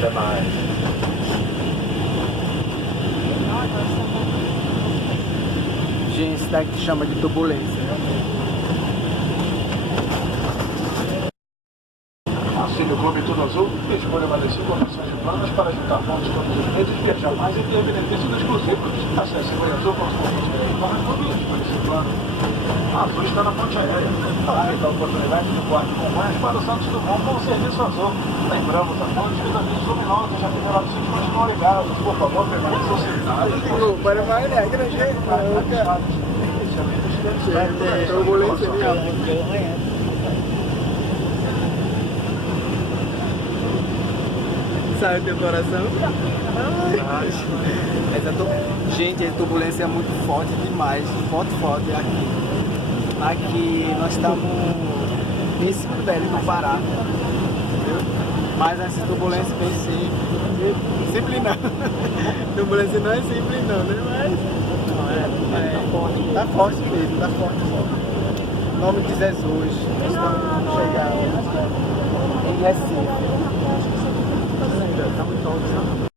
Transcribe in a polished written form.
Até mais. Gente, isso daqui chama de turbulência. Auxílio Clube Tudo Azul, escolha uma das 5 opções de planos para juntar pontos todos os meses e viajar mais e ter benefícios exclusivos. Acesse goiazul.com.br e escolha esse plano. A Azul está na ponte aérea. Aproveita a oportunidade do quarto com mais para o Santos Dumont com o serviço Azul. Lembramos a todos que os avisos luminosos já fizeram os continuam ligados. Por favor, permaneçam sentados. Para mais negra, gente. Turbulência mesmo. Sai do teu coração? Gente, a turbulência é muito forte demais. Forte aqui. Aqui nós estamos em Cipó do Pará. Entendeu? Mas essa turbulência bem simples. Simples não. Turbulência não é simples não, né? Mas tá forte mesmo, tá forte. Em nome de Jesus, nós estamos chegando em Recife. Tá muito alto,